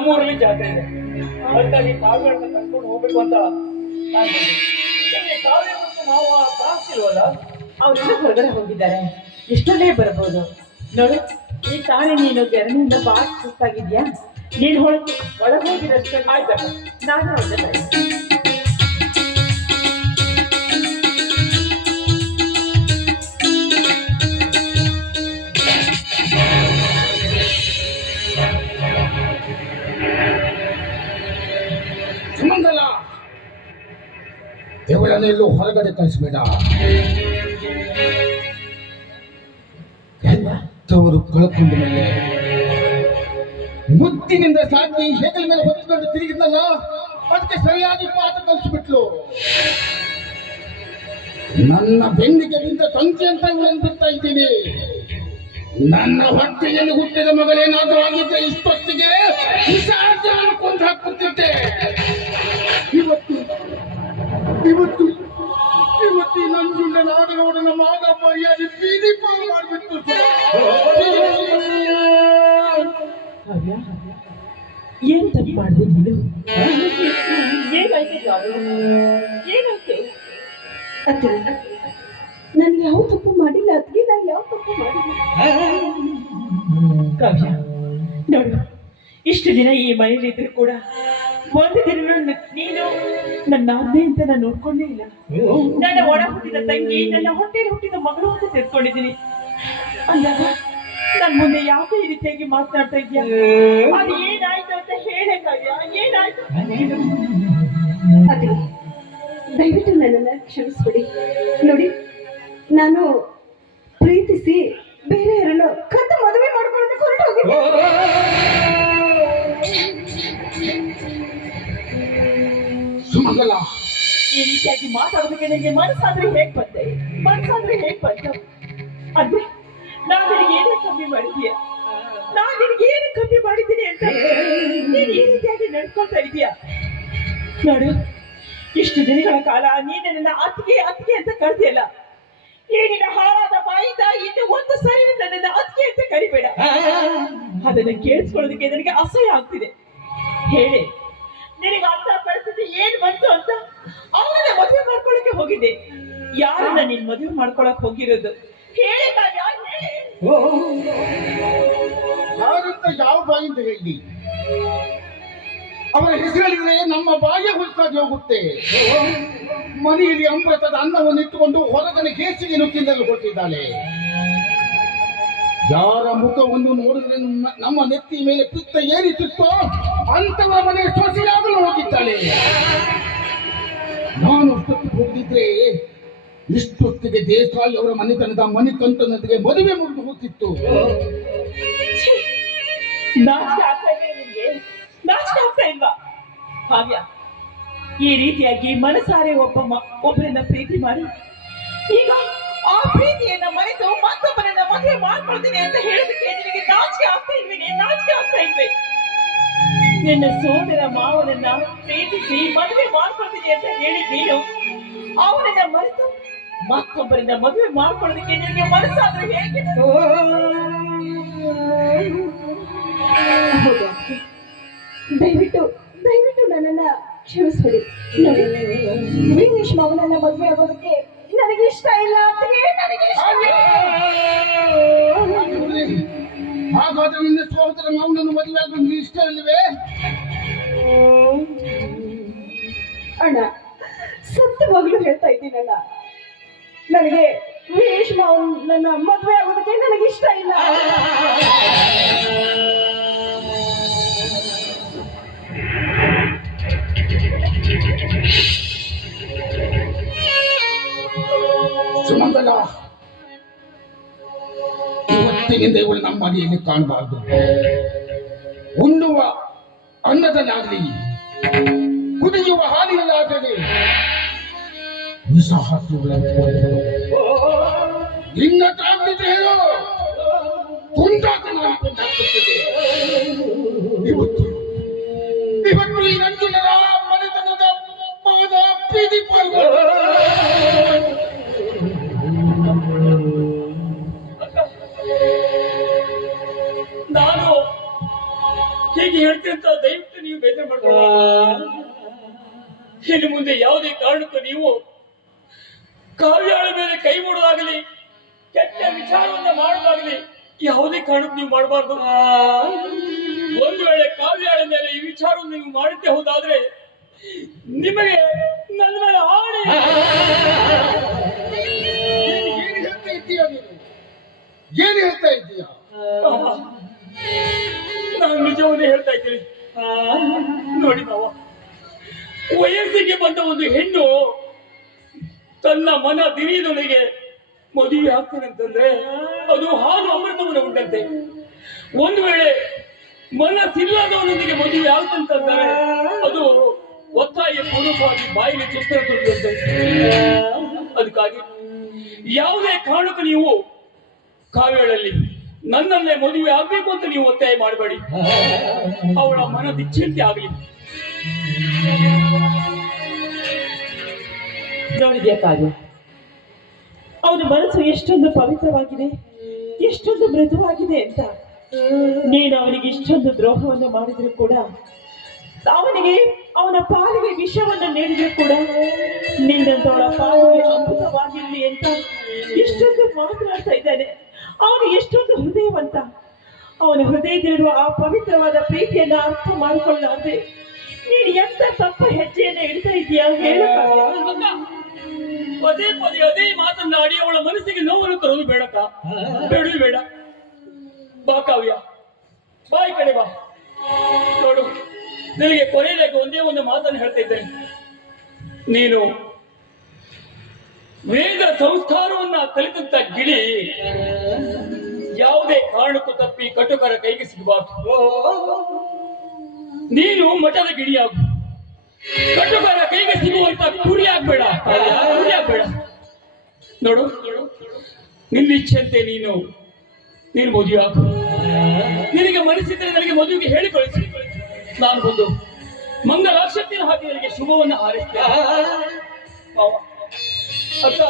ನಮ್ಮೂರಲ್ಲಿ ಜಾತ್ರೆ ಇದೆ. ಅದಕ್ಕಾಗಿ ಕಾವ್ಯಗಳನ್ನ ಕರ್ಕೊಂಡು ಹೋಗ್ಬೇಕು ಅಂತ ಕಾವ್ಯ ಮತ್ತು ಮಾವ ಕಾಸ್ತಿಲ್ವಲ್ಲ ಅವರೆಲ್ಲ ಹೊರಗಡೆ ಹೋಗಿದ್ದಾರೆ. ಎಷ್ಟೊಂದೇ ಬರಬಹುದು ನೋಡು ಈ ತಾಳಿ ನೀನು ಗೆರಣಿಯಿಂದ ಬಾಳ ಸುಸ್ತಾಗಿದ್ಯಾ? ನೀನು ಹೊರಗೆ ಒಳಗೆ ಹೋಗಿರಷ್ಟೇ ಆಯ್ತಕ್ಕ ನಾನು ಅವ್ರನ್ನ ಇವಳನ್ನೆಲ್ಲೂ ಹೊರಗಡೆ ಕಳಿಸ್ಬೇಡ. ಹೆತ್ತವರು ಕಳ್ಕೊಂಡ ಮೇಲೆ ಮುತ್ತಿನಿಂದ ಸಾಕಿ ಹೆಗಲ ಮೇಲೆ ಹೊತ್ತುಕೊಂಡು ತಿರುಗಿದ್ನಲ್ಲ, ಅದಕ್ಕೆ ಸರಿಯಾಗಿ ಪಾಠ ಕಲಿಸ್ಬಿಟ್ಲು. ನನ್ನ ಬೆನ್ನಿಗೆ ಬಿದ್ದ ತಂತಿ ಅಂತ ಇವಳನ್ನು ಬಿಡ್ತಾ ಇದ್ದೀನಿ. ನನ್ನ ಹೊಟ್ಟೆಯಲ್ಲಿ ಹುಟ್ಟಿದ ಮಗಳೇನಾದ್ರೂ ಆಗಿದ್ರೆ ಇಷ್ಟೊತ್ತಿಗೆ ವಿಸರ್ಜನೆ ಕಾವ್ಯ. ನೋಡು, ಇಷ್ಟು ದಿನ ಈ ಮನೇಲಿ ಇದ್ರು ಕೂಡ ಒಂದು ದಿನ ನೀನು ನನ್ನ ಅಂದೆ ಅಂತ ನಾನು ನೋಡ್ಕೊಂಡೇ ಇಲ್ಲ. ನನ್ನ ಒಡ ಹುಟ್ಟಿದ ತಂಗಿ, ನನ್ನ ಹೊಟ್ಟೆಯಲ್ಲಿ ಹುಟ್ಟಿದ ಮಗಳು ಅಂತ ತಿಳ್ಕೊಂಡಿದ್ದೀನಿ. ಅಂದಾಗ ನನ್ ಮುಂದೆ ಯಾವುದೇ ರೀತಿಯಾಗಿ ಮಾತನಾಡ್ತಾ ಇದ್ಯಾ ಅದು ಏನಾಯ್ತು ಅಂತ ಹೇಳೆ ಕಾವ್ಯ, ಏನಾಯ್ತು? ದಯವಿಟ್ಟು ನನ್ನನ್ನು ಕ್ಷಮಿಸ್ಬಿಡಿ. ನೋಡಿ, ನಾನು ಪ್ರೀತಿಸಿ ರೀತಿಯಾಗಿ ಮಾತಾಡೋದಕ್ಕೆ ನನಗೆ ಮನಸ್ಸಾದ್ರೆ ಹೇಗೆ ಬಂದೆ? ಮನಸ್ಸಾದ್ರೆ ಹೇಗೆ ಬಂತ ಅದು ನಾನು ನಿನಗೆ ಏನೇ ಕಮ್ಮಿ ಮಾಡಿದ್ಯಾ? ನಾನು ನಿನಗೆ ಏನು ಕಮ್ಮಿ ಮಾಡಿದ್ದೀನಿ ಅಂತ ನೀನು ಈ ರೀತಿಯಾಗಿ ನಡ್ಕೊಳ್ತಾ ಇದೀಯಾ? ನೋಡು, ಇಷ್ಟು ದಿನಗಳ ಕಾಲ ನೀನು ನನ್ನ ಅತ್ತಿಗೆ ಅತ್ತಿಗೆ ಅಂತ ಕರ್ದಿಯಲ್ಲ. ಈ ನಿನ್ನ ಹಾಳಾದ ಬಾಯಿಂದ ಇನ್ನು ಒಂದು ಸರಿ ನನ್ನನ್ನ ಅತ್ತಿಗೆ ಅಂತ ಕರಿಬೇಡ. ಅದನ್ನ ಕೇಳಿಸ್ಕೊಳ್ಳೋದಕ್ಕೆ ನನಗೆ ಅಸಹ್ಯ ಆಗ್ತಿದೆ. ಹೇಳಿ ನಿನಗೆ ಅಂತ ಪರಿಸ್ಥಿತಿ ಏನ್ ಬಂತು ಅಂತ ಅವನನ್ನ ಮದುವೆ ಮಾಡ್ಕೊಳಕ್ಕೆ ಹೋಗಿದ್ದೆ. ಯಾರನ್ನ ನೀನ್ ಮದುವೆ ಮಾಡ್ಕೊಳಕ್ ಹೋಗಿರೋದು? ಹೇಳಿ ಯಾರಂತ ಯಾವ ಬಾಯಿಂದ ಹೇಳಿ? ಅವರ ಹೆಸರಲ್ಲಿದ್ರೆ ನಮ್ಮ ಬಾಯ ಹುಟ್ಟಾಗಿ ಹೋಗುತ್ತೆ. ಮನೆಯಲ್ಲಿ ಅಮೃತದ ಅನ್ನವನ್ನು ಇಟ್ಟುಕೊಂಡು ಹೊರಗಡೆ ಕೇಸಿಗೆಯನ್ನು ತಿನ್ನಲು ಕೊಟ್ಟಿದ್ದಾಳೆ ಯಾರ ಮುಖವನ್ನು ನೋಡಿದ್ರೆ ನಮ್ಮ ನೆತ್ತಿ ಮೇಲೆ ಪಿತ್ತ ಏರಿಸುತ್ತೋ ಅಂತವರ ಮನೆ ಸೊಸೆಯಾಗಲು ಹೋಗಿದ್ದಾಳೆ. ನಾನು ಹೋಗಿದ್ರೆ ಇಷ್ಟೊತ್ತಿಗೆ ದೇಶಾಯಿ ಅವರ ಮನೆತನದ ತಂತನೊಂದಿಗೆ ಮದುವೆ ಮುಗಿದು ಹೋಗಿತ್ತು ಈ ರೀತಿಯಾಗಿ ಮನಸಾರೆ ಒಬ್ಬ ಒಬ್ಬರನ್ನ ಪ್ರೀತಿ ಮಾಡಿ. ಈಗ ಆ ಪ್ರೀತಿಯನ್ನ ಮರೆತು ಮತ್ತೊಬ್ಬರನ್ನ ಮದುವೆ ಮಾಡ್ಕೊಳ್ತೀನಿ ಅಂತ ಹೇಳಿದಕ್ಕೆ ನಿನಗೆ ನಾಚಿಕೆ ಆಗ್ತಾ ಇಲ್ವೇನೆ ನಾಚಿಕೆ ಆಗ್ತಾ ಇಲ್ವೇ ನಿನ್ನ ಸೋದರ ಮಾವನನ್ನ ಪ್ರೀತಿಸಿ ಮದುವೆ ಮಾಡ್ಕೊಳ್ತೀನಿ ಅಂತ ಹೇಳಿ ನೀನು ಅವನನ್ನ ಮರೆತು ಮತ್ತೊಬ್ಬರಿಂದ ಮದುವೆ ಮಾಡ್ಕೊಳ್ಳೋದಕ್ಕೆ ನಿನಗೆ ಮನಸ್ಸಾದ್ರೆ ಹೇಗೆ. ದಯವಿಟ್ಟು ದಯವಿಟ್ಟು ನನ್ನನ್ನ ಕ್ಷಮಿಸ್ಬಿಡಿ. ವಿಂಗ್ಲಿಷ್ ಮಗನನ್ನ ಮಾವನನ್ನ ಮದುವೆ ಆಗೋದಕ್ಕೆ ನನಗೆ ಇಷ್ಟ ಇಲ್ಲ ಅತ್ತಿಗೆ, ನನಗೆ ಇಷ್ಟ. ಹಾಗಾದ್ರೆ ನಿನ್ನ ಸಹೋದರ ಮಾವನನ್ನು ಮದುವೆ ಆಗೋದು ನಿನಗೆ ಇಷ್ಟ ಇಲ್ಲವೇ ಅಣ್ಣ ಸತ್ಯವಾಗ್ಲೂ ಹೇಳ್ತಾ ಇದ್ದೀನಣ್ಣ ನನಗೆ ವಿಘ್ನೇಶ್ ನನ್ನ ಮದುವೆ ಆಗೋದಕ್ಕೆ ನನಗೆ ಇಷ್ಟ ಇಲ್ಲ ಸುಮಂಗಲ ಇವತ್ತಿನ ದೇವರು ನಮ್ಮ ಮನೆಯಲ್ಲಿ ಕಾಣಬಾರ್ದು. ಉಣ್ಣುವ ಅನ್ನದಲ್ಲಾಗಲಿ, ಕುದಿಯುವ ಹಾಲಿನಲ್ಲಾಗಲಿ ನಿನ್ನ ತುಂಡಾಕ ನಾನು ಕೊಂಡಾಕುತ್ತದೆ ಇವತ್ತು ಇವತ್ತು ಈ ನಂಜುನರ ಮನೆತನದ ಪಾದ ಪ್ರೀತಿ ಪಾಲ್ಗೊಳ್ಳು ನೀವು ಕಾವ್ಯಾಳ ಮೇಲೆ ಕೈ ಮೂಡೋದಾಗಲಿ ಕೆಟ್ಟ ವಿಚಾರವನ್ನ ಮಾಡೋದಾಗಲಿ ಯಾವುದೇ ಕಾರಣಕ್ಕೂ ನೀವು ಮಾಡಬಾರ್ದು. ಒಂದು ವೇಳೆ ಕಾವ್ಯಾಳ ಮೇಲೆ ಈ ವಿಚಾರವನ್ನು ನೀವು ಮಾಡುತ್ತೆ ಹೋದಾದ್ರೆ ನಿಮಗೆ ನನ್ನ ಮೇಲೆ ಆಣೆ ಏನು ಹೇಳ್ತಾ ಇದ್ದೀಯ ನೀನು? ಏನು ಹೇಳ್ತಾ ಇದ್ದೀಯ? ನಾನು ನಿಜವನ್ನೇ ಹೇಳ್ತಾ ಇದ್ದೀನಿ. ನೋಡಿ ಮಾವ ವಯಸ್ಸಿಗೆ ಬಂದ ಒಂದು ಹೆಣ್ಣು ತನ್ನ ಮನ ದಿನದೊಳಗೆ ಮದುವೆ ಆಗ್ತಾನೆ ಅಂತಂದ್ರೆ ಅದು ಹಾಲು ಅಮೃತವನ್ನು ಉಂಟಂತೆ. ಒಂದು ವೇಳೆ ಮನಸ್ಸಿಲ್ಲದವನೊಂದಿಗೆ ಮದುವೆ ಆಗ್ತಂತಂದರೆ ಅದು ಒತ್ತಾಯ ಪೂರ್ವಕವಾಗಿ ಬಾಯಿಗೆ ಚಿತ್ರ ತುಳಿಯುತ್ತೆ ಅದಕ್ಕಾಗಿ ಯಾವುದೇ ಕಾರಣಕ್ಕೂ ನೀವು ಕಾವ್ಯಗಳಲ್ಲಿ ನನ್ನನ್ನೇ ಮದುವೆ ಆಗ್ಬೇಕು ಅಂತ ನೀವು ಒತ್ತಾಯ ಮಾಡಬೇಡಿ. ಅವಳ ಮನ ದಿಚ್ಚಿಂತೆ ಆಗಲಿ. ಅವನ ಮನಸ್ಸು ಎಷ್ಟೊಂದು ಪವಿತ್ರವಾಗಿದೆ, ಎಷ್ಟೊಂದು ಮೃದುವಾಗಿದೆ ಅಂತ. ನೀನು ಅವನಿಗೆ ಇಷ್ಟೊಂದು ದ್ರೋಹವನ್ನು ಮಾಡಿದ್ರು ಕೂಡ, ಅವನಿಗೆ ಅವನ ಪಾಲಿಗೆ ವಿಷವನ್ನು ನೀಡಿದ್ರು ಕೂಡ, ನಿನ್ನಂತವಳ ಪಾಲಿಗೆ ಅಮೃತವಾಗಿರ್ಲಿ ಅಂತ ಎಷ್ಟೊಂದು ಮಾತನಾಡ್ತಾ ಇದ್ದಾನೆ. ಅವನು ಎಷ್ಟೊಂದು ಹೃದಯವಂತ. ಅವನ ಹೃದಯದಲ್ಲಿರುವ ಆ ಪವಿತ್ರವಾದ ಪ್ರೀತಿಯನ್ನು ಅರ್ಥ ಮಾಡಿಕೊಳ್ಳಾರ್ದೆ ನೀನು ಎಂತ ತಪ್ಪ ಹೆಜ್ಜೆಯನ್ನ ಇಡ್ತಾ ಇದೆಯಾ? ಪದೇ ಪದೇ ಅದೇ ಮಾತನ್ನಾಡಿ ಅವಳ ಮನಸ್ಸಿಗೆ ನೋವನ್ನು ತರೋದು ಬೇಡಕ್ಕ ಬೇಡ ಬೇಡ. ಬಾ ಕಾವ್ಯ ಬಾ ಕಡೆ ಬಾ. ನೋಡು, ನಿನಗೆ ಕೊನೆಯದಾಗಿ ಒಂದೇ ಒಂದು ಮಾತನ್ನು ಹೇಳ್ತಾ ಇದ್ದೇನೆ. ನೀನು ವೇದ ಸಂಸ್ಕಾರವನ್ನ ಕಲಿತಂತ ಗಿಳಿ ಯಾವುದೇ ಕಾರಣಕ್ಕೂ ತಪ್ಪಿ ಕಟುಕರ ಕೈಗೆ ಸಿಗಬಾರ್ದು. ನೀನು ಮಠದ ಗಿಳಿಯಾಗು. ಕಟುಕರ ಕೈಗೆ ಸಿಗುವಂತ ಕುರಿ ಆಗ್ಬೇಡ ಕುರಿ ಆಗ್ಬೇಡ. ನೋಡು ನಿನ್ನ ಇಚ್ಛೆಯಂತೆ ನೀನು ನೀನು ಮದುವೆ ಆಗು. ನಿನಗೆ ಮನಸ್ಸಿದ್ರೆ ನನಗೆ ಮದುವೆಗೆ ಹೇಳಿ ಕಳಿಸಿ ನಾನು ಬಂದು ಮಂಗಲಾಕ್ಷತೆಯನ್ನು ಹಾಕಿ ನನಗೆ ಶುಭವನ್ನು ಹಾರೈಸ್ತೇನೆ. ಅಕ್ಕ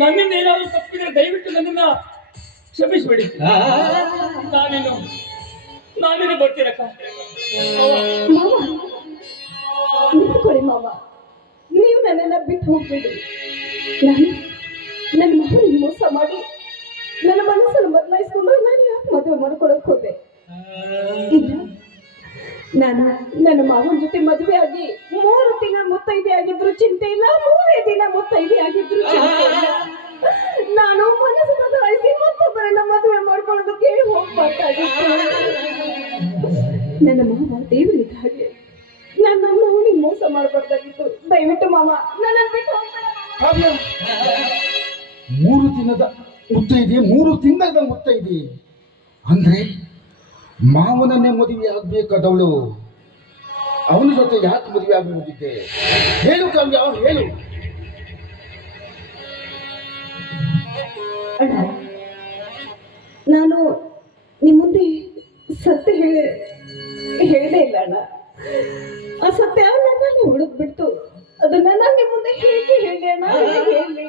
ನನ್ನಿಂದ ಏನಾದರೂ ತಪ್ಪಿದ್ರೆ ದಯವಿಟ್ಟು ನನ್ನನ್ನ ಕ್ಷಮಿಸ್ಬಿಡಿ. ನಾನೇನು ನಾನೇನು ಬರ್ತೀನಕ್ಕ ಮಾವ, ಮಾವ ನಿಂತ್ಕೊಳ್ಳಿ ಮಾವ. ನೀವು ನನ್ನನ್ನ ಬಿಟ್ಟು ಹೋಗ್ಬೇಡಿ. ನಾನು ನನ್ನ ಮಗನಿಗೆ ಮೋಸ ಮಾಡಿ ನನ್ನ ಮನಸ್ಸನ್ನು ಬದಲಾಯಿಸ್ಕೊಂಡು ನಾನು ಯಾಕೆ ಮದುವೆ ಮಾಡ್ಕೊಳಕ್ ಹೋದೆ ಇಲ್ಲ ನಾನು ನನ್ನ ಮಾವನ ಜೊತೆ ಮದುವೆ ಆಗಿ ಮೂರು ದಿನ ಮುತ್ತೈದೆ ಆಗಿದ್ರು ಚಿಂತೆ ಇಲ್ಲ, ಮೂರೇ ದಿನ ಮುತ್ತೈದೆ ಆಗಿದ್ರು ನಾನು ಮನಸ್ಸು ಬದಲಾಯಿಸಿ ಮತ್ತೊಬ್ಬರನ್ನ ಮದುವೆ ಮಾಡ್ಕೊಳ್ಳೋದಕ್ಕೆ ಹೋಗ್ಬೇಕಾಗಿತ್ತು. ನನ್ನ ಮಾವ ದೇವರಿದ್ದ ಹಾಗೆ ನಾನು ನನ್ನ ಮಗನಿಗೆ ಮೋಸ ಮಾಡಬಾರ್ದಾಗಿತ್ತು. ದಯವಿಟ್ಟು ಮಾವ ನನ್ನ ಬಿಟ್ಟು. ಮೂರು ದಿನದ ಮುತ್ತೈದೆ, ಮೂರು ತಿಂಗಳ ಮುತ್ತೈದೆ. ಅಂದ್ರೆ ಮಾವನನ್ನೇ ಮದುವೆ ಆಗ್ಬೇಕಾದವಳು ಅವನ ಜೊತೆ ಯಾಕೆ ಮದುವೆ ಆಗಿ ಹೋಗಿದ್ದೆ? ಹೇಳು ಕಾವ್ಯ ಹೇಳು. ಅಣ್ಣ ನಾನು ನಿಮ್ಮ ಮುಂದೆ ಸತ್ಯ ಹೇಳಿ ಹೇಳೇ ಇಲ್ಲ ಅಣ್ಣ. ಆ ಸತ್ಯ ನನ್ನಲ್ಲಿ ಹುಡುಕ್ಬಿಡ್ತು. ಅದನ್ನ ನಾನು ನಿಮ್ಮ ಮುಂದೆ ಹೇಗೆ ಹೇಳಿ ಅಣ್ಣ? ಹೇಳಿ.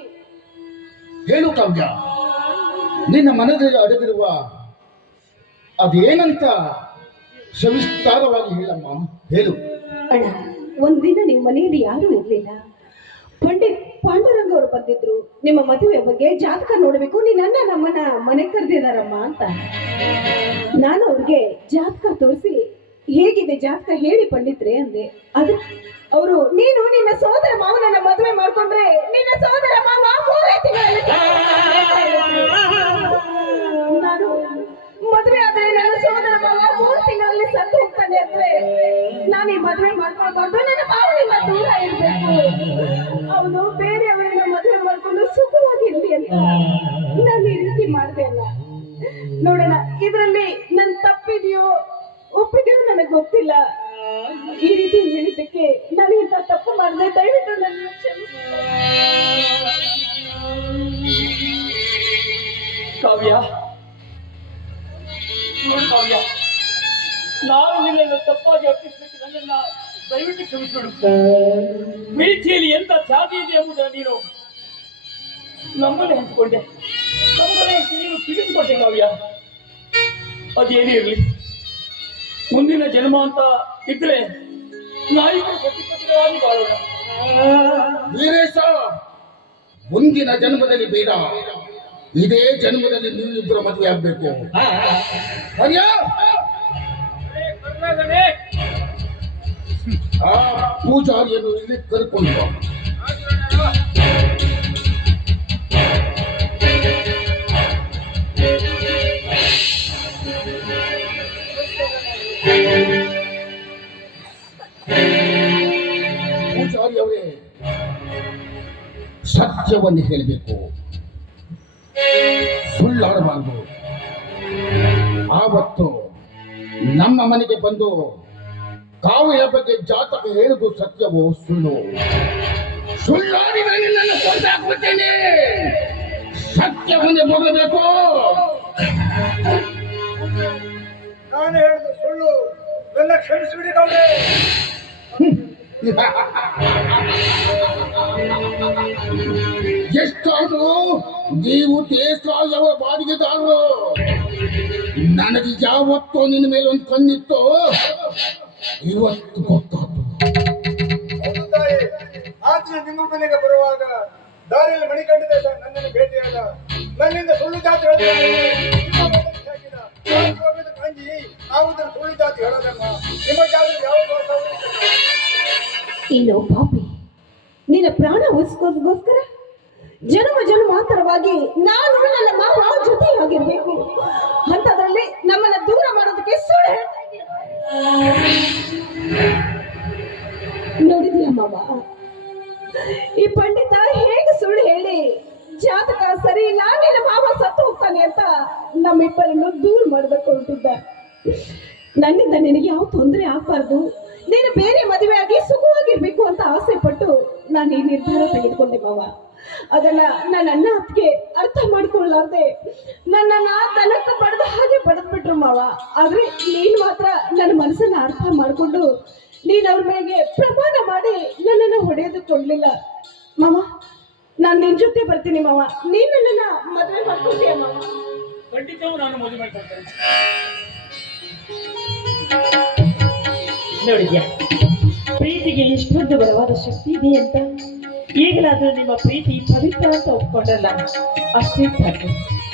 ಹೇಳು ಕಾವ್ಯ. ನಿನ್ನ ಮನದಲ್ಲಿ ಅಡಗಿರುವ ಅದೇನಂತ ಸವಿಸ್ತಾರವಾಗಿ ಹೇಳಮ್ಮ, ಹೇಳು. ಅಣ್ಣ, ಒಂದಿನ ನಿಮ್ಮ ಮನೆಯಲ್ಲಿ ಯಾರೂ ಇರಲಿಲ್ಲ. ಪಂಡಿತ್ ಪಾಂಡುರಂಗ ಅವರು ಬಂದಿದ್ರು. ನಿಮ್ಮ ಮದುವೆ ಬಗ್ಗೆ ಜಾತಕ ನೋಡಬೇಕು. ನಿನ್ನ ನಮ್ಮನ್ನ ಮನೆ ಕರೆದಿದಾರಮ್ಮ ಅಂತ. ನಾನು ಅವ್ರಿಗೆ ಜಾತಕ ತೋರಿಸಿ ಹೇಗಿದೆ ಜಾತಕ ಹೇಳಿ ಪಂಡಿತ್ರೆ ಅಂದೆ. ಅದು ಅವರು, ನೀನು ನಿನ್ನ ಸೋದರ ಮಾವನನ್ನ ಮದುವೆ ಮಾಡ್ಕೊಂಡ್ರೆ ನಿನ್ನ ಸೋದರ ಮಾವ ಮೂರೇ ನಾನು ಮದುವೆ ಆದ್ರೆ ನನ್ನ ಸೋದರ ಮಾವ ಮೂರು ತಿಂಗಳಲ್ಲಿ ಸತ್ತು ಹೋಗ್ತಾನೆ ಅಂದ್ರೆ ನಾನು ಈ ಮದುವೆ ಮಾಡ್ಕೊಳ್ಬಾರ್ದು. ನನ್ನ ಮಾವನಿಂದ ದೂರ ಇರ್ಬೇಕು. ಅವನು ಬೇರೆಯವರನ್ನ ಮದುವೆ ಮಾಡ್ಕೊಂಡು ಸುಖವಾಗಿರ್ಲಿ ಅಂತ. ನಾನು ಈ ರೀತಿ ಮಾಡ್ದೆ ಅಲ್ಲ. ಕ್ಷಮಿಸಿಬಿಡು ಎಂತ ಜಾತಿ ಇದೆ ಎಂಬುದನ್ನು ನೀನು ನಮ್ಮಲ್ಲಿ ಹಂಚಿಕೊಂಡೆ. ನಮ್ಮಲ್ಲಿ ನೀನು ತಿಳಿಸಿಕೊಟ್ಟೆ ನಾವ್ಯ ಅದೇನೇ ಇರಲಿ. ಮುಂದಿನ ಜನ್ಮ ಅಂತ ಇದ್ರೆ ನಾಯಿಗಳು ಸತಿಪತಿಗಳಾಗಿ ಬಾಳೋಣ. ವೀರೇಶ ಮುಂದಿನ ಜನ್ಮದಲ್ಲಿ ಬೇಡ. ಇದೇ ಜನ್ಮದಲ್ಲಿ ನೀವಿಬ್ಬರು ಮದುವೆ ಆಗ್ಬೇಕು. ಹರಿಯ ಆ ಪೂಜಾರಿಯನ್ನು ಇಲ್ಲಿ ಕರ್ಕೊಂಡು. ಪೂಜಾರಿ ಅವರೇ ಸತ್ಯವನ್ನು ಹೇಳಬೇಕು ಸುಳ್ಳಾಡಬಾರದು ಆವತ್ತು ನಮ್ಮ ಮನೆಗೆ ಬಂದು ಕಾವಿನ ಬಗ್ಗೆ ಜಾತಕ ಹೇಳುದು ಸತ್ಯವೋ ಸುಳ್ಳು? ಸುಳ್ಳಾಡಿದರೆ ನಿನ್ನನ್ನು ಕೊಂದಾಕ್ಬಿಡ್ತೇನೆ ಮುಂದೆ ಮುಗಬೇಕು ನಾನು ಹೇಳಿದ ಸುಳ್ಳು. ನನ್ನ ಕ್ಷಮಿಸಿಬಿಡಿ ಗೌಡ್ರೆ. ಎಷ್ಟಾದ್ರು ನೀವು ದೇಶಾಯವರ ಬಾಡಿಗೆದಾರರು ನನಗೆ ಯಾವತ್ತೋ ನಿನ್ನ ಮೇಲೆ ಒಂದು ಕಣ್ಣಿತ್ತು. ಇವತ್ತು ಗೊತ್ತಾಯ್ತು ಹೌದು ತಾಯಿ ಆಚೆ ನಿಮ್ಮ ಮನೆಗೆ ಬರುವಾಗ ದಾರಿಯಲ್ಲಿ ಮಣಿಕಂಡಿದೆ ಸರ್ ನನ್ನನ್ನು ಭೇಟಿಯಾದ ನನ್ನಿಂದ ಸುಳ್ಳು ಜಾತಿ ಕಂಜಿ ಆವುದನ್ನು ಸುಳ್ಳು ಜಾತಿ ಹೇಳೋದಮ್ಮ ನಿಮ್ಮ ಜಾತಿ ಯಾವ ಇಲ್ಲ. ಪಾಪಿ, ನಿನ್ನ ಪ್ರಾಣ ಉಳಿಸ್ಕೋದಕ್ಕೋಸ್ಕರ ಜನ್ಮ ಜನ್ಮಾಂತರವಾಗಿ ನಾನು ನನ್ನ ಮಾವ ಜೊತೆಯಾಗಿರ್ಬೇಕು ಅಂತದ್ರಲ್ಲಿ ನಮ್ಮನ್ನ ದೂರ ಮಾಡೋದಕ್ಕೆ ಸುಳ್ಳು. ನೋಡಿದ್ಯಾ ಮಾವ? ಈ ಪಂಡಿತ ಹೇಗೆ ಸುಳ್ಳು ಹೇಳಿ? ಜಾತಕ ಸರಿ ಇಲ್ಲ, ನಿನ್ನ ಮಾವ ಸತ್ತು ಹೋಗ್ತಾನೆ ಅಂತ ನಮ್ಮಿಬ್ಬರನ್ನು ದೂರ ಮಾಡಬೇಕು ಹೊರಟಿದ್ದ ನನ್ನಿಂದ ನಿನಗೆ ಯಾವ ತೊಂದರೆ ಆಗ್ಬಾರ್ದು? ನೀನು ಬೇರೆ ಮದುವೆ ಆಗಿ ಸುಖವಾಗಿರ್ಬೇಕು ಅಂತ ಆಸೆ ಪಟ್ಟು ನಾನು ಈ ನಿರ್ಧಾರ ತೆಗೆದುಕೊಂಡೆ ಮಾವ. ಅದನ್ನ ನನ್ನ ಅಣ್ಣ ಅತ್ತಿಗೆ ಅರ್ಥ ಮಾಡ್ಕೊಳ್ಳಾರ್ದೆ ನನ್ನನ್ನ ತನಕ ಪಡೆದ ಹಾಗೆ ಪಡೆದ್ಬಿಟ್ರು ಮಾವ. ಆದ್ರೆ ನೀನ್ ಮಾತ್ರ ನನ್ನ ಮನಸ್ಸನ್ನ ಅರ್ಥ ಮಾಡಿಕೊಂಡು ನೀನ್ ಅವ್ರ ಮೇಲೆ ಪ್ರಮಾಣ ಮಾಡಿ ನನ್ನನ್ನು ಹೊಡೆಯೋದು ಕೊಡ್ಲಿಲ್ಲ ಮಾವ ನಾನು ನಿನ್ ಜೊತೆ ಬರ್ತೀನಿ ಮಾವ. ನೀನ್ ನನ್ನನ್ನ ಮದುವೆ ಮಾಡ್ಕೊಂತೀಯ ಮಾವ? ಖಂಡಿತವೂ ನಾನು ಮದುವೆ ಮಾಡ್ಕೊಳ್ತೇನೆ. ನೋಡಿದ್ಯಾ? ಪ್ರೀತಿಗೆ ಇಷ್ಟೊಂದು ಬಲವಾದ ಶಕ್ತಿ ಇದೆ ಅಂತ ಈಗಲಾದ್ರೂ ನಿಮ್ಮ ಪ್ರೀತಿ ಪವಿತ್ರ ಅಂತ ಒಪ್ಕೊಂಡಲ್ಲ. ಅಷ್ಟೇ ಸಾಕು.